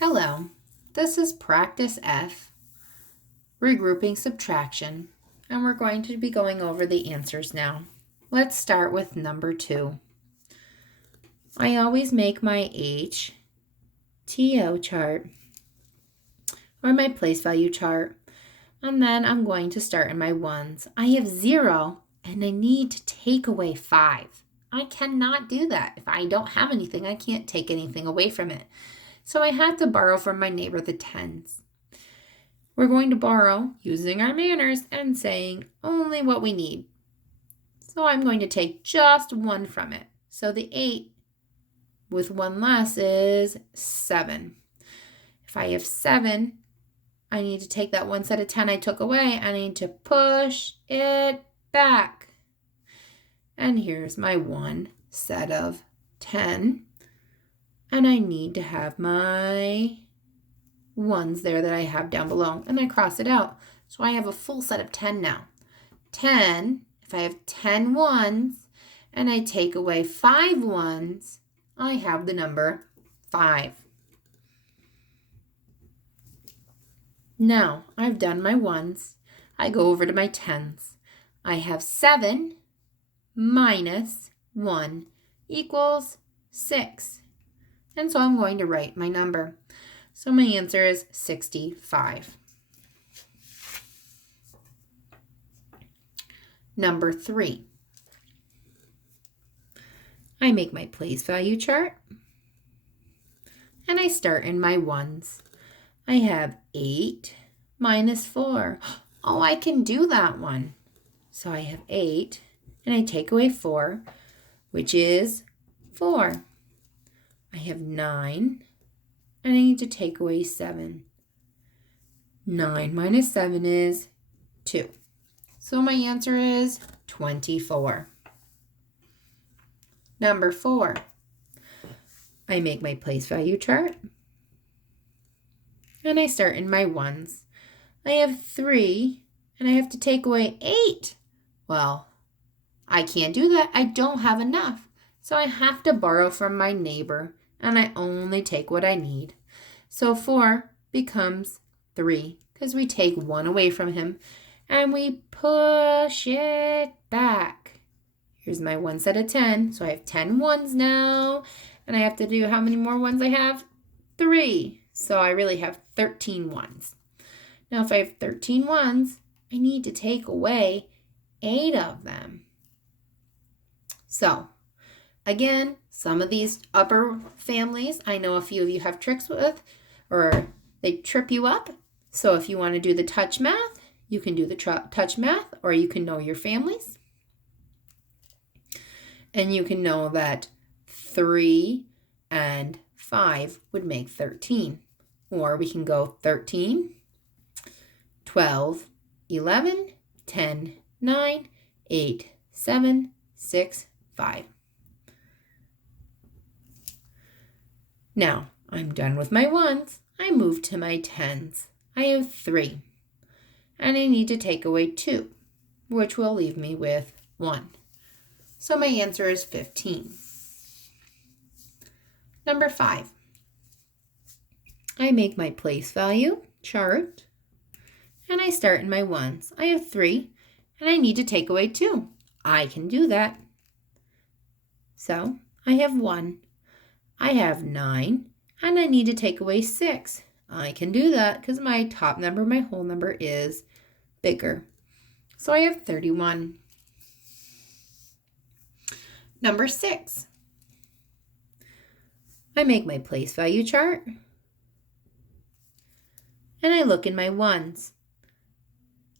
Hello, this is Practice F, Regrouping Subtraction, and we're going to be going over the answers now. Let's start with number 2. I always make my HTO chart, or my place value chart, and then I'm going to start in my ones. I have 0, and I need to take away 5. I cannot do that. If I don't have anything, I can't take anything away from it. So I have to borrow from my neighbor the tens. We're going to borrow using our manners and saying only what we need. So I'm going to take just 1 from it. So the 8 with 1 less is 7. If I have 7, I need to take that 1 set of 10 I took away and I need to push it back. And here's my 1 set of 10. And I need to have my ones there that I have down below. And I cross it out. So I have a full set of 10 now. 10, if I have 10 ones and I take away 5 ones, I have the number 5. Now I've done my ones. I go over to my tens. I have 7 minus 1 equals 6. And so I'm going to write my number. So my answer is 65. Number 3. I make my place value chart. And I start in my ones. I have 8 minus 4. Oh, I can do that one. So I have 8, and I take away 4, which is 4. I have 9, and I need to take away 7. 9 minus 7 is 2. So my answer is 24. Number 4. I make my place value chart. And I start in my ones. I have 3, and I have to take away 8. Well, I can't do that. I don't have enough. So I have to borrow from my neighbor, and I only take what I need. So 4 becomes 3, because we take 1 away from him, and we push it back. Here's my 1 set of 10, so I have 10 ones now, and I have to do how many more ones I have? 3. So I really have 13 ones. Now if I have 13 ones, I need to take away 8 of them. So again, some of these upper families, I know a few of you have tricks with, or they trip you up. So if you want to do the touch math, you can do the touch math, or you can know your families. And you can know that 3 and 5 would make 13. Or we can go 13, 12, 11, 10, 9, 8, 7, 6, 5. Now, I'm done with my ones. I move to my tens. I have 3. And I need to take away 2, which will leave me with 1. So my answer is 15. Number 5. I make my place value chart. And I start in my ones. I have 3, and I need to take away 2. I can do that. So I have 1. I have 9, and I need to take away 6. I can do that because my top number, my whole number, is bigger. So I have 31. Number 6. I make my place value chart, and I look in my ones.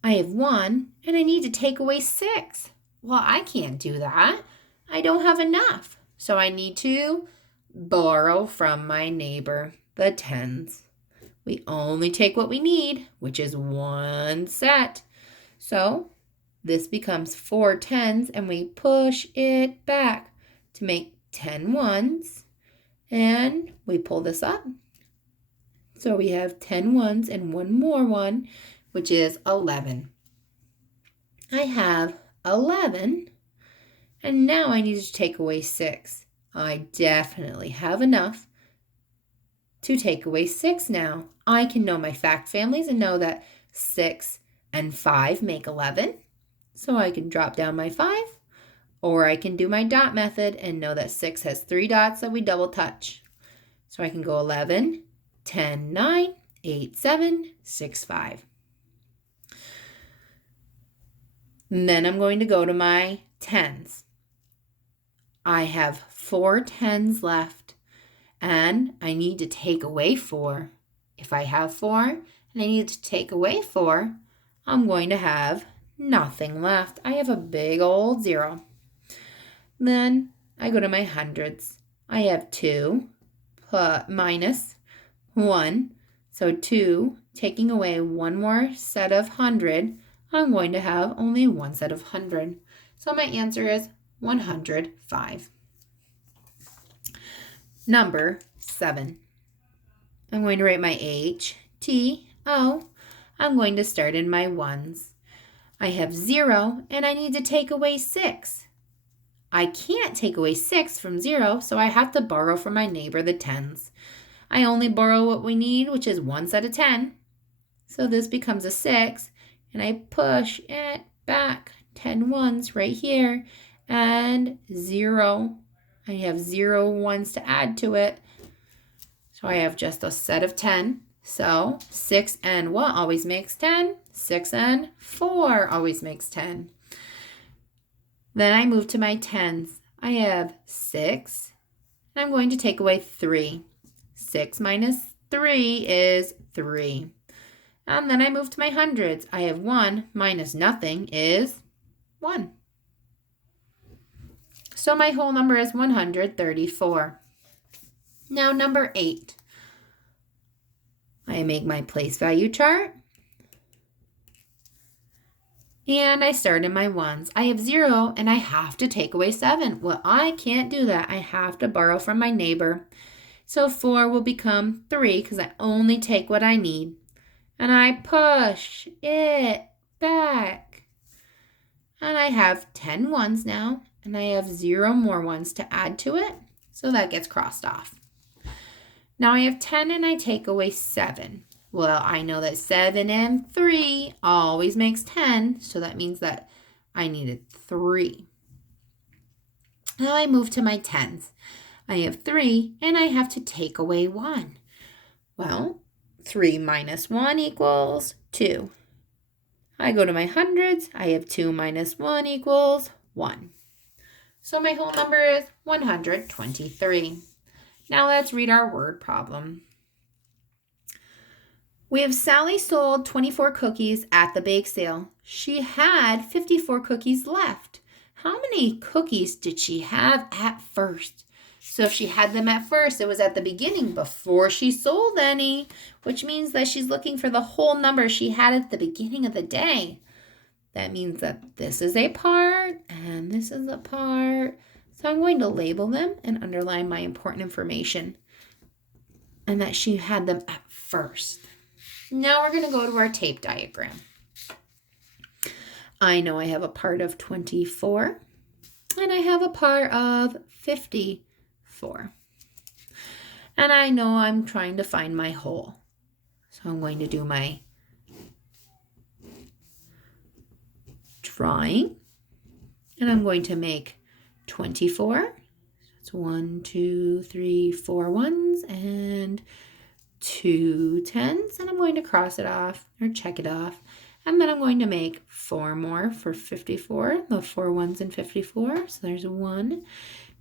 I have 1, and I need to take away 6. Well, I can't do that. I don't have enough. So I need to borrow from my neighbor the tens. We only take what we need, which is 1 set. So this becomes 4 tens, and we push it back to make 10 ones. And we pull this up. So we have 10 ones and 1 more 1, which is 11. I have 11, and now I need to take away 6. I definitely have enough to take away 6 now. I can know my fact families and know that 6 and 5 make 11. So I can drop down my 5. Or I can do my dot method and know that 6 has 3 dots that we double touch. So I can go 11, 10, 9, 8, 7, 6, 5. And then I'm going to go to my tens. I have 4 tens left, and I need to take away 4. If I have 4 and I need to take away 4, I'm going to have nothing left. I have a big old 0. Then I go to my hundreds. I have 2 minus 1. So 2, taking away one more set of 100, I'm going to have only one set of 100. So my answer is 105. Number 7. I'm going to write my H, T, O. I'm going to start in my ones. I have 0 and I need to take away 6. I can't take away 6 from 0, so I have to borrow from my neighbor, the tens. I only borrow what we need, which is one set of 10. So this becomes a 6, and I push it back 10 ones right here, and 0. I have 0 ones to add to it. So I have just a set of 10. So 6 and what always makes 10? 6 and 4 always makes 10. Then I move to my tens. I have 6, and I'm going to take away 3. 6 minus 3 is 3. And then I move to my hundreds. I have 1 minus nothing is 1. So my whole number is 134. Now number 8. I make my place value chart. And I start in my ones. I have 0 and I have to take away 7. Well, I can't do that. I have to borrow from my neighbor. So 4 will become 3 because I only take what I need. And I push it back. And I have 10 ones now. And I have 0 more ones to add to it. So that gets crossed off. Now I have 10 and I take away 7. Well, I know that 7 and 3 always makes 10, so that means that I needed 3. Now I move to my tens. I have 3, and I have to take away 1. Well, 3 minus 1 equals 2. I go to my hundreds. I have 2 minus 1 equals 1. So my whole number is 123. Now let's read our word problem. We have Sally sold 24 cookies at the bake sale. She had 54 cookies left. How many cookies did she have at first? So if she had them at first, it was at the beginning before she sold any, which means that she's looking for the whole number she had at the beginning of the day. That means that this is a part and this is a part. So I'm going to label them and underline my important information and that she had them at first. Now we're going to go to our tape diagram. I know I have a part of 24 and I have a part of 54. And I know I'm trying to find my whole. So I'm going to do my drawing and I'm going to make 24. It's 1, 2, 3, 4 ones and 2 tens, and I'm going to cross it off or check it off. And then I'm going to make 4 more for 54, the 4 ones in 54. So there's 1,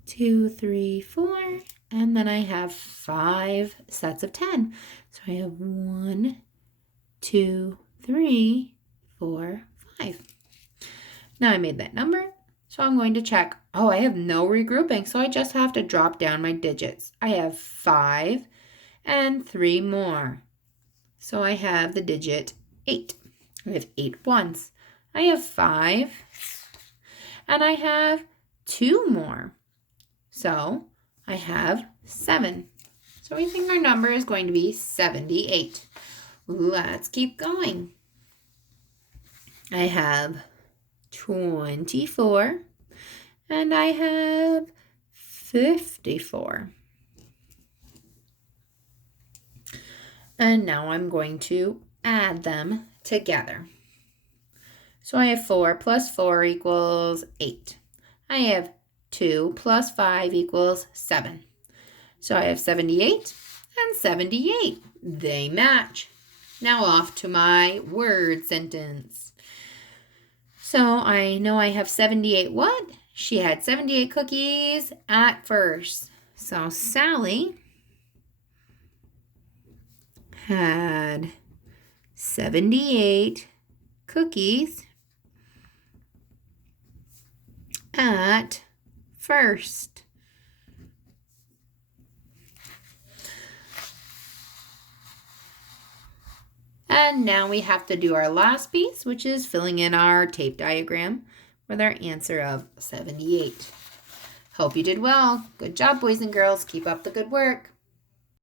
2, 3, 4, and then I have 5 sets of 10. So I have 1, 2, 3, 4, 5. Now I made that number. So I'm going to check. Oh, I have no regrouping, so I just have to drop down my digits. I have 5 and 3 more. So I have the digit 8. I have 8 ones. I have 5 and I have 2 more. So I have 7. So we think our number is going to be 78. Let's keep going. I have 24 and I have 54. And now I'm going to add them together. So I have 4 plus 4 equals 8. I have 2 plus 5 equals 7. So I have 78 and 78. They match. Now off to my word sentence. So I know I have 78 what? She had 78 cookies at first. So Sally had 78 cookies at first. And now we have to do our last piece, which is filling in our tape diagram with our answer of 78. Hope you did well. Good job, boys and girls. Keep up the good work.